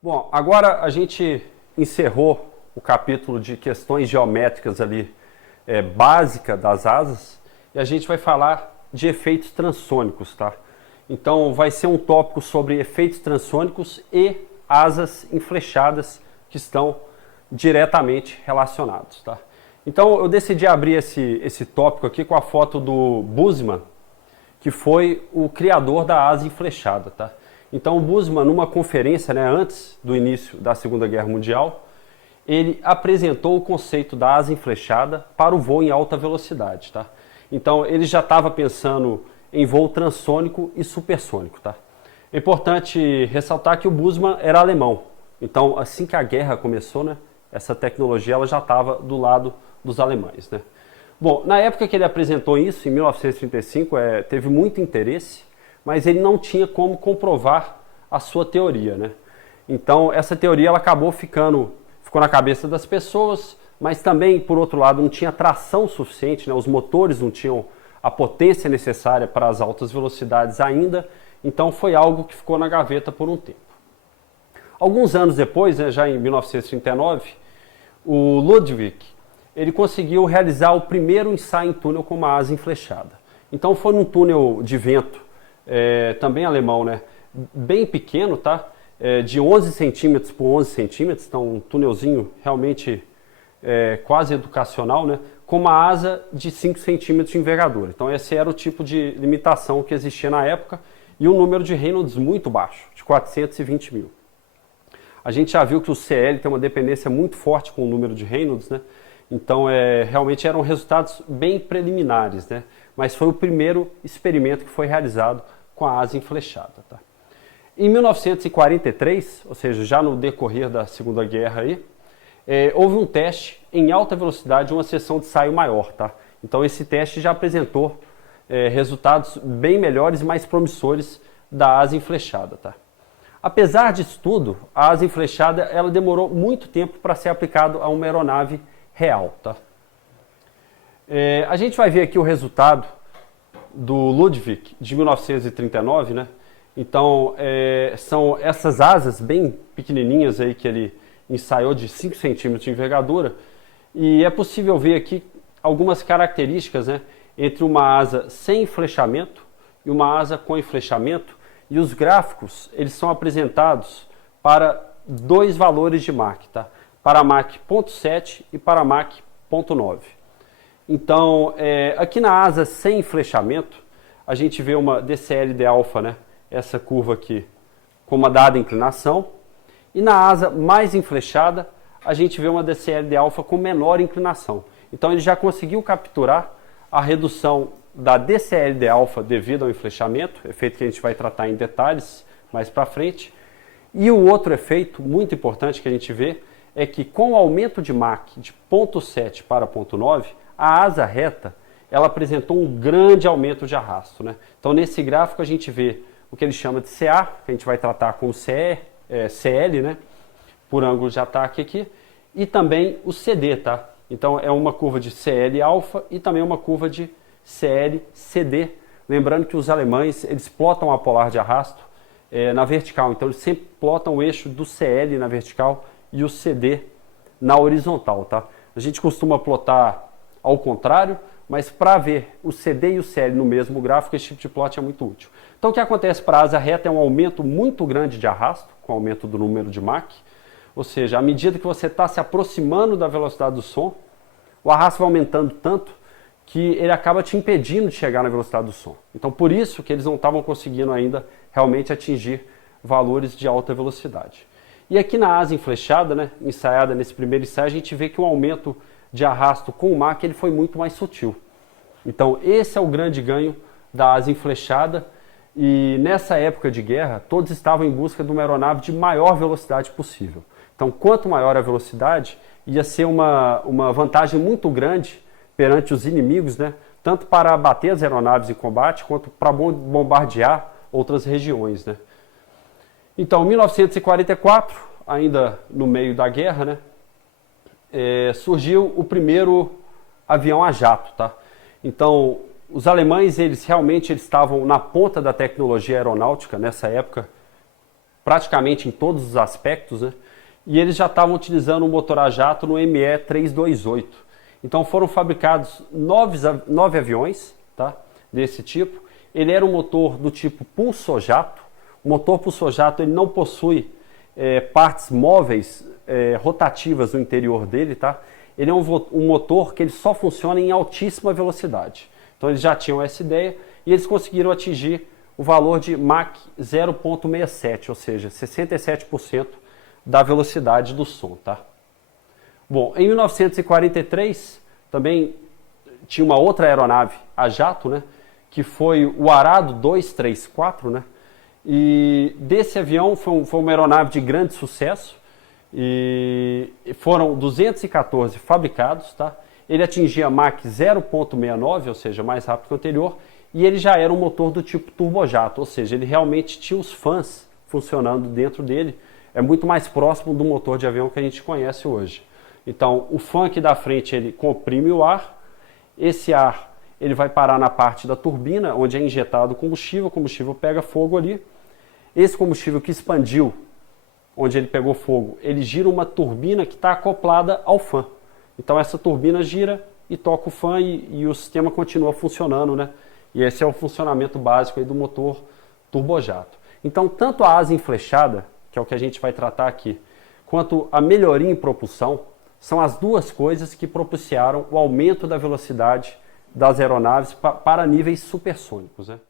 Bom, agora a gente encerrou o capítulo de questões geométricas ali, básica das asas, e a gente vai falar de efeitos transônicos, tá? Então vai ser um tópico sobre efeitos transônicos e asas enflechadas que estão diretamente relacionados, tá? Então eu decidi abrir esse tópico aqui com a foto do Busemann, que foi o criador da asa enflechada, tá? Então o Busemann, numa conferência, né, antes do início da Segunda Guerra Mundial, ele apresentou o conceito da asa enflechada para o voo em alta velocidade, tá? Então ele já estava pensando em voo transônico e supersônico, tá? É importante ressaltar que o Busemann era alemão. Então assim que a guerra começou, né, essa tecnologia ela já estava do lado dos alemães, né? Bom, na época que ele apresentou isso, em 1935, teve muito interesse, mas ele não tinha como comprovar a sua teoria, né? Então essa teoria ela ficou na cabeça das pessoas, mas também, por outro lado, não tinha tração suficiente, né? Os motores não tinham a potência necessária para as altas velocidades ainda, então foi algo que ficou na gaveta por um tempo. Alguns anos depois, né, já em 1939, o Ludwig ele conseguiu realizar o primeiro ensaio em túnel com uma asa enflechada. Então foi num túnel de vento, também alemão, né? Bem pequeno, tá? De 11 centímetros por 11 centímetros, então um túnelzinho realmente quase educacional, né? Com uma asa de 5 centímetros de envergadura. Então esse era o tipo de limitação que existia na época e um número de Reynolds muito baixo, de 420 mil. A gente já viu que o CL tem uma dependência muito forte com o número de Reynolds, né? Então realmente eram resultados bem preliminares, né? Mas foi o primeiro experimento que foi realizado com a asa enflechada, tá? Em 1943, ou seja, já no decorrer da Segunda Guerra aí, houve um teste em alta velocidade, uma seção de saio maior, tá? Então esse teste já apresentou resultados bem melhores e mais promissores da asa enflechada, tá? Apesar disso tudo, a asa enflechada ela demorou muito tempo para ser aplicada a uma aeronave real, tá? A gente vai ver aqui o resultado do Ludwig de 1939, né? Então são essas asas bem pequenininhas aí que ele ensaiou de 5 centímetros de envergadura e é possível ver aqui algumas características, né, entre uma asa sem enflechamento e uma asa com enflechamento, e os gráficos eles são apresentados para dois valores de Mach, tá? Para Mach 0.7 e para Mach 0.9. Então, aqui na asa sem enflechamento, a gente vê uma DCL de alfa, né? Essa curva aqui, com uma dada inclinação. E na asa mais enflechada, a gente vê uma DCL de alfa com menor inclinação. Então, ele já conseguiu capturar a redução da DCL de alfa devido ao enflechamento, efeito que a gente vai tratar em detalhes mais para frente. E o outro efeito muito importante que a gente vê é que com o aumento de Mach de 0.7 para 0.9, a asa reta ela apresentou um grande aumento de arrasto, né? Então nesse gráfico a gente vê o que ele chama de CA, que a gente vai tratar como CL, né? Por ângulo de ataque aqui, e também o CD, tá? Então é uma curva de CL alfa e também uma curva de CL CD. Lembrando que os alemães eles plotam a polar de arrasto na vertical, então eles sempre plotam o eixo do CL na vertical e o CD na horizontal, tá? A gente costuma plotar ao contrário, mas para ver o CD e o CL no mesmo gráfico, esse tipo de plot é muito útil. Então o que acontece para a asa reta é um aumento muito grande de arrasto, com o aumento do número de Mach, ou seja, à medida que você está se aproximando da velocidade do som, o arrasto vai aumentando tanto que ele acaba te impedindo de chegar na velocidade do som. Então por isso que eles não estavam conseguindo ainda realmente atingir valores de alta velocidade. E aqui na asa enflechada, né, ensaiada nesse primeiro ensaio, a gente vê que o aumento de arrasto com o Mach ele foi muito mais sutil. Então esse é o grande ganho da asa enflechada, e nessa época de guerra todos estavam em busca de uma aeronave de maior velocidade possível. Então quanto maior a velocidade, ia ser uma vantagem muito grande perante os inimigos, né, tanto para abater as aeronaves em combate, quanto para bombardear outras regiões, né. Então, em 1944, ainda no meio da guerra, né, surgiu o primeiro avião a jato, tá? Então, os alemães, eles realmente estavam na ponta da tecnologia aeronáutica nessa época, praticamente em todos os aspectos, né? E eles já estavam utilizando um motor a jato no ME 328. Então foram fabricados 9 aviões, tá? Desse tipo. Ele era um motor do tipo pulso-jato. O motor pulso-jato ele não possui partes móveis rotativas no interior dele, tá? Ele é um motor que ele só funciona em altíssima velocidade. Então eles já tinham essa ideia e eles conseguiram atingir o valor de Mach 0,67, ou seja, 67% da velocidade do som, tá? Bom, em 1943 também tinha uma outra aeronave a jato, né? Que foi o Arado 234, né? E desse avião foi uma aeronave de grande sucesso e foram 214 fabricados, tá? Ele atingia Mach 0,69, ou seja, mais rápido que o anterior, e ele já era um motor do tipo turbojato, ou seja, ele realmente tinha os fãs funcionando dentro dele, é muito mais próximo do motor de avião que a gente conhece hoje. Então, o fã aqui da frente, ele comprime o ar, esse ar ele vai parar na parte da turbina, onde é injetado o combustível pega fogo ali. Esse combustível que expandiu, onde ele pegou fogo, ele gira uma turbina que está acoplada ao fã. Então essa turbina gira e toca o fã e o sistema continua funcionando, né? E esse é o funcionamento básico aí do motor turbojato. Então tanto a asa enflechada, que é o que a gente vai tratar aqui, quanto a melhoria em propulsão, são as duas coisas que propiciaram o aumento da velocidade das aeronaves para níveis supersônicos, né?